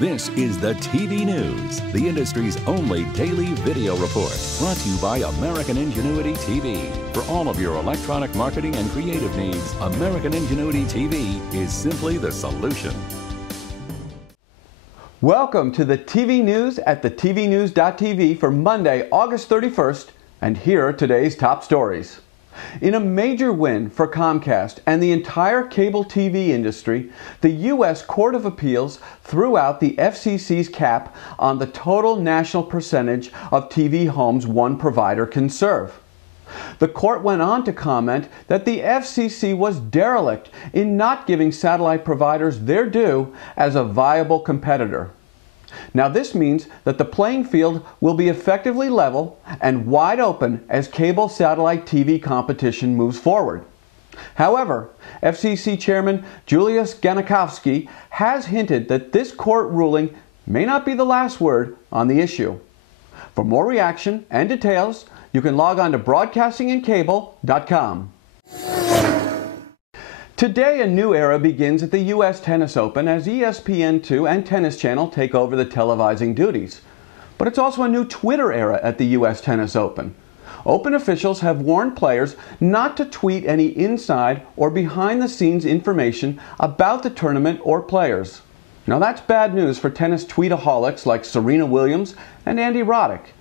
This is the TV News, the industry's only daily video report, brought to you by American Ingenuity TV. For all of your electronic marketing and creative needs, American Ingenuity TV is simply the solution. Welcome to the TV News at the TVNews.tv for Monday, August 31st, and here are today's top stories. In a major win for Comcast and the entire cable TV industry, the U.S. Court of Appeals threw out the FCC's cap on the total national percentage of TV homes one provider can serve. The court went on to comment that the FCC was derelict in not giving satellite providers their due as a viable competitor. Now this means that the playing field will be effectively level and wide open as cable satellite TV competition moves forward. However, FCC Chairman Julius Genachowski has hinted that this court ruling may not be the last word on the issue. For more reaction and details, you can log on to broadcastingandcable.com. Today, a new era begins at the U.S. Tennis Open as ESPN2 and Tennis Channel take over the televising duties. But it's also a new Twitter era at the U.S. Tennis Open. Open officials have warned players not to tweet any inside or behind-the-scenes information about the tournament or players. Now that's bad news for tennis tweetaholics like Serena Williams and Andy Roddick.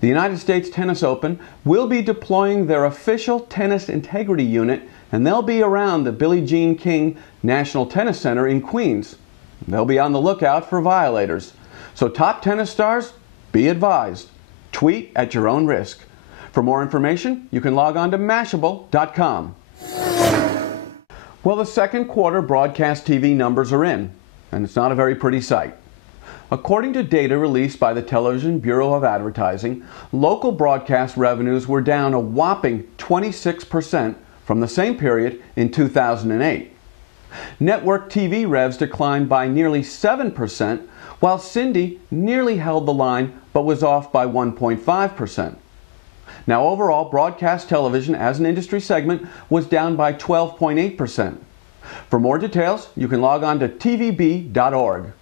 The United States Tennis Open will be deploying their official tennis integrity unit, and they'll be around the Billie Jean King National Tennis Center in Queens. They'll be on the lookout for violators. So top tennis stars, be advised. Tweet at your own risk. For more information, you can log on to Mashable.com. Well, the second quarter broadcast TV numbers are in, and it's not a very pretty sight. According to data released by the Television Bureau of Advertising, local broadcast revenues were down a whopping 26% from the same period in 2008. Network TV revs declined by nearly 7%, while Cindy nearly held the line but was off by 1.5%. Now overall, broadcast television as an industry segment was down by 12.8%. For more details, you can log on to tvb.org.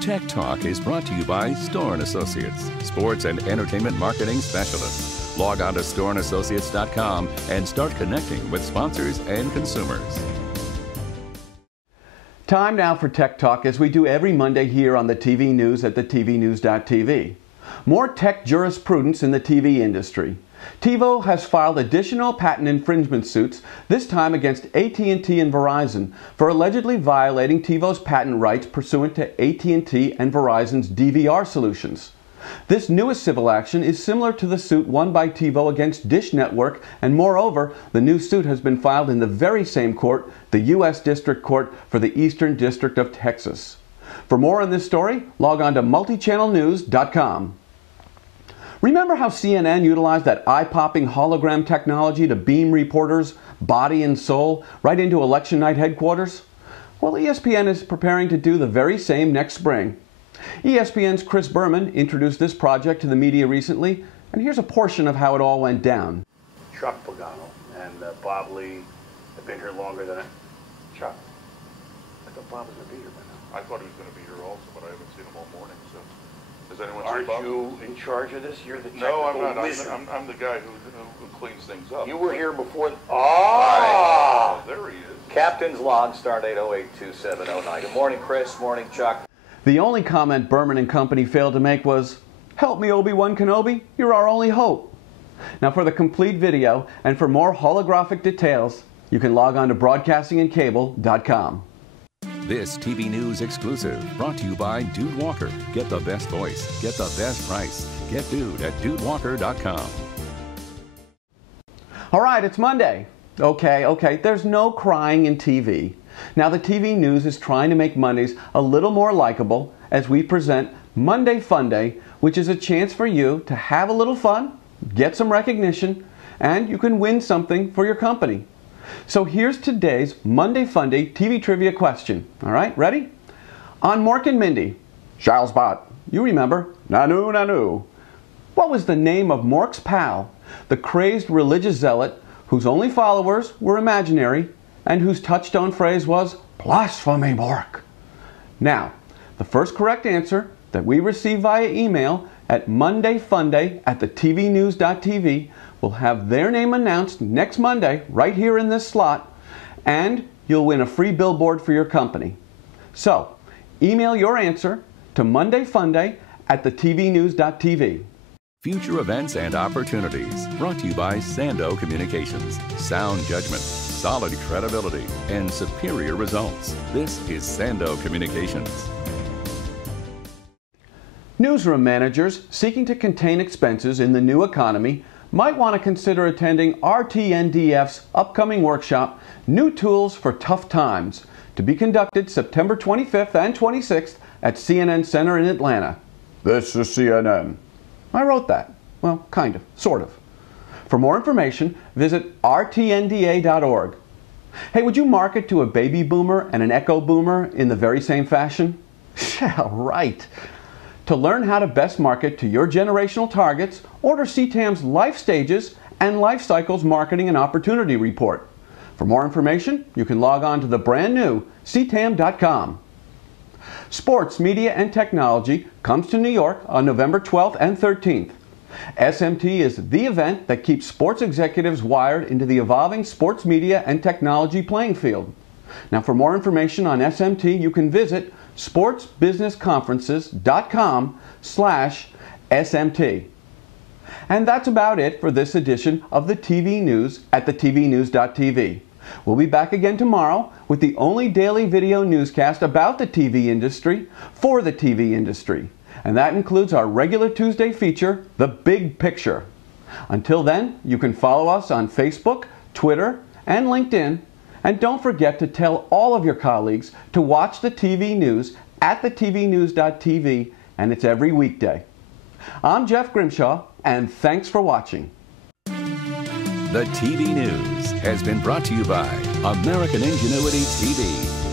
Tech Talk is brought to you by Store & Associates, sports and entertainment marketing specialists. Log on to storeandassociates.com and start connecting with sponsors and consumers. Time now for Tech Talk, as we do every Monday here on the TV News at the TVNews.tv. More tech jurisprudence in the TV industry. TiVo has filed additional patent infringement suits, this time against AT&T and Verizon, for allegedly violating TiVo's patent rights pursuant to AT&T and Verizon's DVR solutions. This newest civil action is similar to the suit won by TiVo against Dish Network, and moreover, the new suit has been filed in the very same court, the U.S. District Court for the Eastern District of Texas. For more on this story, log on to multichannelnews.com. Remember how CNN utilized that eye-popping hologram technology to beam reporters, body and soul, right into election night headquarters? Well, ESPN is preparing to do the very same next spring. ESPN's Chris Berman introduced this project to the media recently, and here's a portion of how it all went down. Chuck Pagano and Bob Lee have been here longer than Chuck. I thought Bob was going to be here by now. I thought he was going to be here also, but I haven't seen him all morning. So, has anyone seen Aren't Bob? you in charge of this? You're the technical No, I'm not. wizard. I'm the guy who cleans things up. You were here before. Oh! There he is. Captain's log, stardate 082709. Good morning, Chris. Morning, Chuck. The only comment Berman and company failed to make was, "Help me, Obi-Wan Kenobi, you're our only hope." Now for the complete video and for more holographic details, you can log on to broadcastingandcable.com. This TV News exclusive brought to you by Dude Walker. Get the best voice, get the best price. Get Dude at dudewalker.com. All right, it's Monday. Okay, there's no crying in TV. Now the TV News is trying to make Mondays a little more likable as we present Monday Fun Day, which is a chance for you to have a little fun, get some recognition, and you can win something for your company. So here's today's Monday Fun Day TV trivia question. All right, ready? On Mork and Mindy, Charles Bot, you remember, Nanu Nanu. What was the name of Mork's pal, the crazed religious zealot whose only followers were imaginary and whose touchstone phrase was, "Blasphemy, Mork"? Now, The first correct answer that we receive via email at mondayfunday@thetvnews.tv will have their name announced next Monday right here in this slot, and you'll win a free billboard for your company. So, email your answer to mondayfunday@thetvnews.tv. Future events and opportunities brought to you by Sando Communications. Sound judgment, solid credibility, and superior results. This is Sando Communications. Newsroom managers seeking to contain expenses in the new economy might want to consider attending RTNDF's upcoming workshop, New Tools for Tough Times, to be conducted September 25th and 26th at CNN Center in Atlanta. This is CNN. I wrote that. Well, kind of, sort of. For more information, visit rtnda.org. Hey, would you market to a baby boomer and an echo boomer in the very same fashion? Yeah, right. To learn how to best market to your generational targets, order CTAM's Life Stages and Life Cycles Marketing and Opportunity Report. For more information, you can log on to the brand new ctam.com. Sports, Media, and Technology comes to New York on November 12th and 13th. SMT is the event that keeps sports executives wired into the evolving sports media and technology playing field. Now, for more information on SMT, you can visit sportsbusinessconferences.com/SMT. And that's about it for this edition of the TV News at thetvnews.tv. We'll be back again tomorrow with the only daily video newscast about the TV industry for the TV industry. And that includes our regular Tuesday feature, The Big Picture. Until then, you can follow us on Facebook, Twitter, and LinkedIn. And don't forget to tell all of your colleagues to watch the TV News at thetvnews.tv, and it's every weekday. I'm Jeff Grimshaw, and thanks for watching. The TV News has been brought to you by American Ingenuity TV.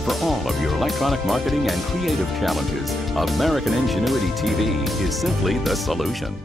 For all of your electronic marketing and creative challenges, American Ingenuity TV is simply the solution.